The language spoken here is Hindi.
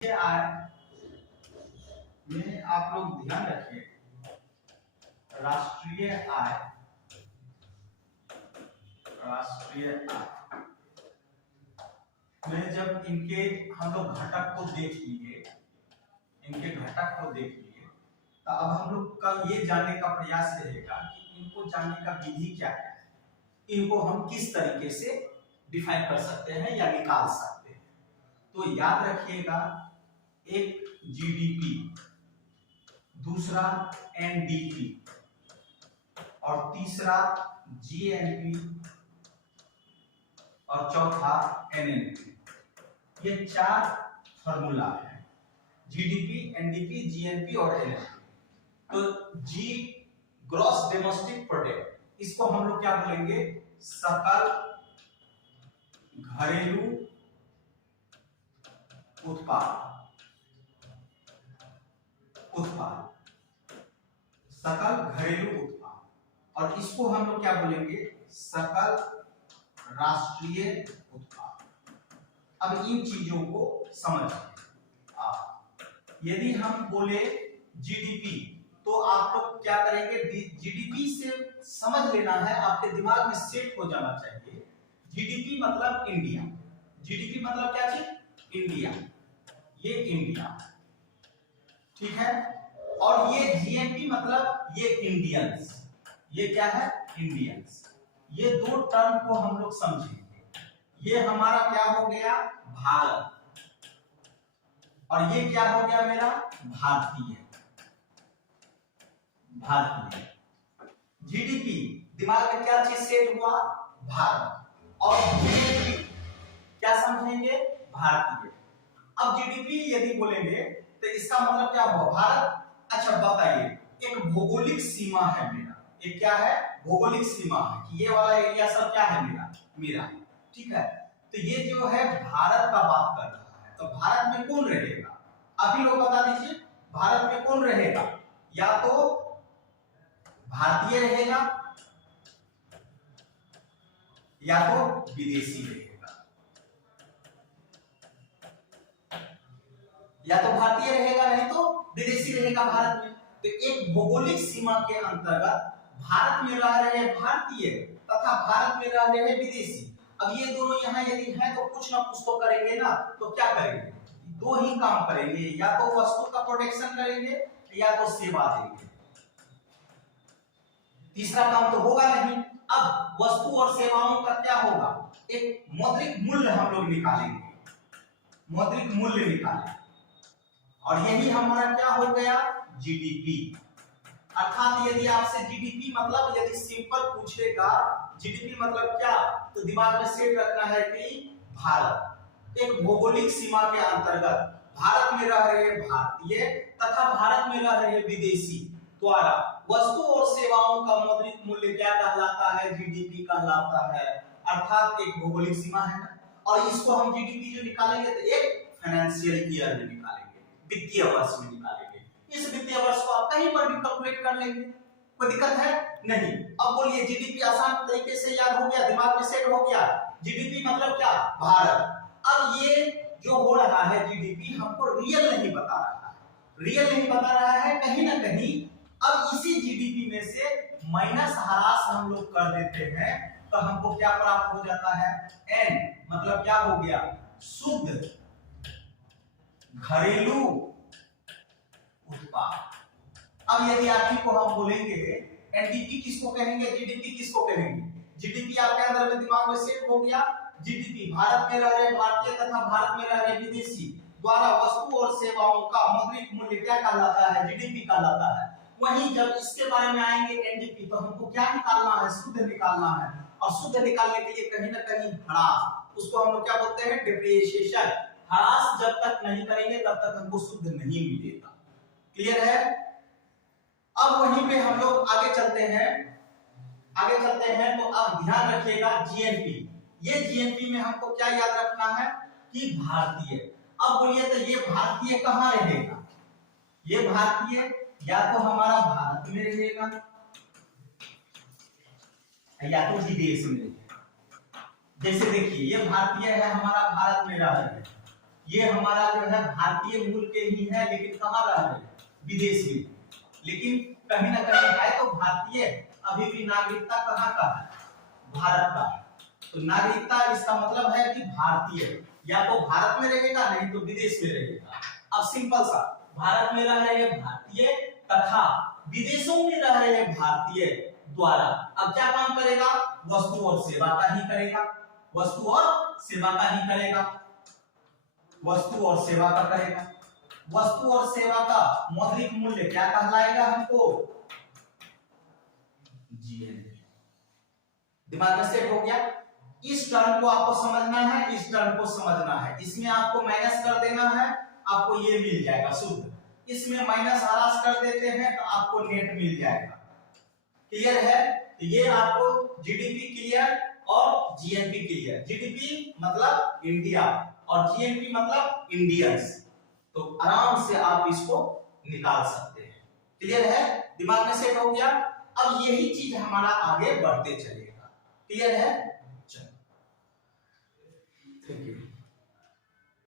आय में आप लोग ध्यान रखिए, राष्ट्रीय आय में जब इनके हम लोग घटक को देख लिए, तो अब हम लोग का ये जानने का प्रयास रहेगा कि इनको जानने का विधि क्या है, इनको हम किस तरीके से डिफाइन कर सकते हैं या निकाल सकते हैं। तो याद रखिएगा, एक जीडीपी, दूसरा एनडीपी और तीसरा जीएनपी और चौथा एनएनपी। ये चार फॉर्मूला है, जीडीपी, एनडीपी, जीएनपी और एनएनपी। तो जी ग्रॉस डोमेस्टिक प्रोडक्ट, इसको हम लोग क्या बोलेंगे, सकल घरेलू उत्पाद, सकल घरेलू उत्पाद, और इसको हम लोग क्या बोलेंगे, सकल राष्ट्रीय उत्पाद। अब इन चीजों को समझिए। यदि हम बोले जीडीपी, तो आप लोग क्या करेंगे, जीडीपी से समझ लेना है, आपके दिमाग में सेट हो जाना चाहिए। जीडीपी मतलब इंडिया, जीडीपी मतलब क्या चीज, इंडिया, ये इंडिया, ठीक है। और ये जीएनपी मतलब ये इंडियंस, ये क्या है, इंडियंस। ये दो टर्म को हम लोग समझेंगे। ये हमारा क्या हो गया, भारत, और ये क्या हो गया मेरा, भारतीय। जीडीपी दिमाग में क्या चीज सेट हुआ, भारत, और जीडीपी क्या समझेंगे, भारतीय। अब जीडीपी यदि बोलेंगे तो इसका मतलब क्या हुआ, भारत। अच्छा बताइए, एक भौगोलिक सीमा है मेरा, एक क्या है, भौगोलिक सीमा है कि ये वाला एरिया सब क्या है, मेरा, ठीक है। तो ये जो है भारत का बात कर रहा है, तो भारत में कौन रहेगा, अभी लोग बता दीजिए, भारत में कौन रहेगा, या तो भारतीय रहेगा या तो विदेशी रहेगा, या तो भारतीय रहेगा नहीं तो विदेशी रहेगा भारत में। तो एक भौगोलिक सीमा के अंतर्गत भारत में रह रहे भारतीय तथा भारत में रह रहे विदेशी। अब ये दोनों यहाँ यदि हैं तो कुछ ना कुछ तो करेंगे ना, तो क्या करेंगे, दो ही काम करेंगे, या तो वस्तु का प्रोटेक्शन करेंगे या तो सेवा देंगे, तीसरा काम तो होगा नहीं। अब वस्तु और सेवाओं का क्या होगा, एक मौद्रिक मूल्य हम लोग निकालेंगे, मौद्रिक मूल्य निकालेंगे, और यही हमारा क्या हो गया, जीडीपी। अर्थात यदि आपसे जीडीपी मतलब यदि सिंपल पूछेगा जीडीपी मतलब क्या, तो दिमाग में सेट रखना है कि भारत, एक भौगोलिक सीमा के अंतर्गत भारत में रह रहे भारतीय तथा भारत में रह रहे विदेशी द्वारा वस्तु और सेवाओं का मौद्रिक मूल्य क्या कहलाता है, जीडीपी कहलाता है। अर्थात एक भौगोलिक सीमा है ना, और इसको हम जीडीपी जो निकालेंगे तो एक फाइनेंशियल ईयर में निकालेंगे, वित्तीय वर्ष में निकालेंगे। इस वित्तीय वर्ष को आप कहीं पर भी कैलकुलेट कर लेंगे, कोई दिक्कत है नहीं। अब बोलिए, जीडीपी आसान तरीके से याद हो गया, दिमाग में सेट हो गया, जीडीपी मतलब क्या, भारत। अब ये जो हो रहा है जीडीपी हमको रियल नहीं बता रहा है, रियल नहीं बता रहा है कहीं ना कहीं। अब इसी जीडीपी में से माइनस ह्रास हम लोग कर देते हैं, तो हमको क्या प्राप्त हो जाता है, एन, मतलब क्या हो गया, शुद्ध घरेलू उत्पाद। अब यदि आप ही को हम बोलेंगे एनडीपी किसको कहेंगे, जीडीपी किसको कहेंगे, जीडीपी आपके अंदर में दिमाग में सेट हो गया, जीडीपी भारत में रह रहे भारतीय तथा भारत में रह रहे विदेशी द्वारा वस्तु और सेवाओं का मौद्रिक मूल्य क्या कहलाता है, जीडीपी कहलाता है। वहीं जब इसके बारे में आएंगे एनडीपी, तो हमको क्या निकालना है, शुद्ध निकालना है, और शुद्ध निकालने के लिए कहीं ना कहीं ह्रास, उसको हम लोग क्या बोलते हैं, डिप्रिसिएशन। ह्रास जब तक नहीं करेंगे तब तक हमको शुद्ध नहीं मिलेगा, क्लियर है। अब वहीं पे हम लोग आगे चलते हैं, तो अब ध्यान रखिएगा जीएनपी। ये जीएनपी में हमको क्या याद रखना है कि भारतीय। अब बोलिए, तो ये भारतीय कहाँ रहेगा, ये भारतीय या तो हमारा भारत में रहेगा या तो विदेश में रहेगा। जैसे देखिए, ये भारतीय है, हमारा भारत में रह रहे हैं, ये हमारा जो है भारतीय मूल के ही है, लेकिन कहाँ रह रहे हैं, विदेश में। लेकिन कहीं ना कहीं है तो भारतीय, अभी भी नागरिकता कहाँ का है, भारत का है। तो नागरिकता इसका मतलब है कि भारतीय, या तो भारत में रहेगा नहीं तो विदेश में रहेगा। अब सिंपल सा, भारत में रह रहे हैं भारतीय तथा विदेशों में रह रहे हैं भारतीय द्वारा अब क्या काम करेगा, वस्तु और सेवा का ही करेगा, वस्तु और सेवा का ही करेगा, वस्तु और सेवा का करेगा। वस्तु और सेवा का मौद्रिक मूल्य क्या कहलाएगा हमको, जीएनपी। दिमाग में सेट हो गया। इस टर्म को आपको समझना है, इस टर्म को समझना है, इसमें आपको माइनस कर देना है, आपको ये मिल जाएगा शुद्ध। इसमें माइनस हरास कर देते हैं तो आपको नेट मिल जाएगा। क्लियर है? तो ये आपको जीडीपी क्लियर और जीएनपी क्लियर। जीडीपी मतलब इंडिया और जीएनपी मतलब इंडियंस। तो आराम से आप इसको निकाल सकते हैं। क्लियर है? दिमाग में सेट हो गया। अब यही चीज हमारा आगे बढ़ते चलेगा। क्लियर है? चलो, थैंक यू।